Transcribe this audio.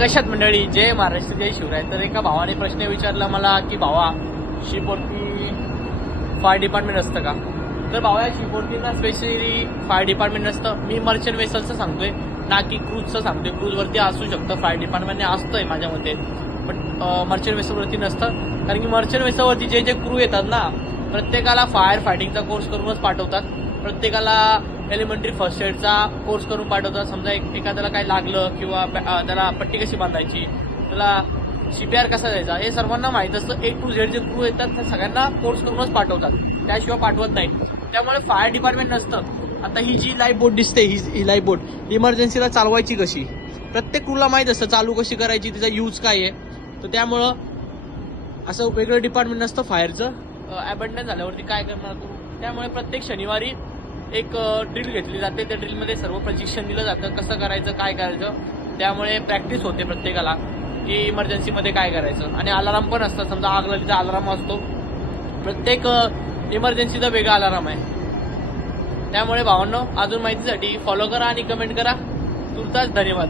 कशात मंडळी, जय महाराष्ट्र जय शिवराय. तर एका भावाने प्रश्न विचारला मला की भावा शिपवरती फायर डिपार्टमेंट असतं का. तर भावा या शिपवरतीला स्पेशली फायर डिपार्टमेंट नसतं. मी मर्चंट वेसलचं सांगतोय ना की क्रूजचं सांगतोय. क्रूजवरती असू शकतं फायर डिपार्टमेंटने, असतंय माझ्या मते, पण मर्चंट वेसलवरती नसतं. कारण की मर्चंट वेसलवरती जे जे क्रू येतात ना, प्रत्येकाला फायर फायटिंगचा कोर्स करूनच पाठवतात. प्रत्येकाला एलिमेंटरी फर्स्ट एडचा कोर्स करून पाठवतात. समजा एखाद्याला काय लागलं किंवा त्याला पट्टी कशी बांधायची, त्याला CPR कसा द्यायचा, हे सर्वांना माहित असतं. A to Z जे क्रू येतात त्या सगळ्यांना कोर्स करूनच पाठवतात, त्याशिवाय पाठवत नाही. त्यामुळे फायर डिपार्टमेंट नसतं. आता ही जी लाईफ बोट दिसते, ही लाईफ बोट इमर्जन्सीला चालवायची कशी, प्रत्येक क्रूला माहित असतं चालू कशी करायची, तिचा यूज काय आहे. तर त्यामुळं असं वेगळं डिपार्टमेंट नसतं फायरचं. अबंडन्स झाल्यावरती काय करणार तू. त्यामुळे प्रत्येक शनिवारी एक ड्रिल घेतली जाते. त्या ड्रिलमध्ये सर्व प्रशिक्षण दिलं जातं, कसं करायचं काय करायचं. त्यामुळे प्रॅक्टिस होते प्रत्येकाला की इमर्जन्सीमध्ये काय करायचं. आणि अलाराम पण असतं. समजा आग लागलीचा अलाराम असतो. प्रत्येक इमर्जन्सीचा वेगळा अलाराम आहे. त्यामुळे भावांनो, अजून माहितीसाठी फॉलो करा आणि कमेंट करा. तुर्तास धन्यवाद.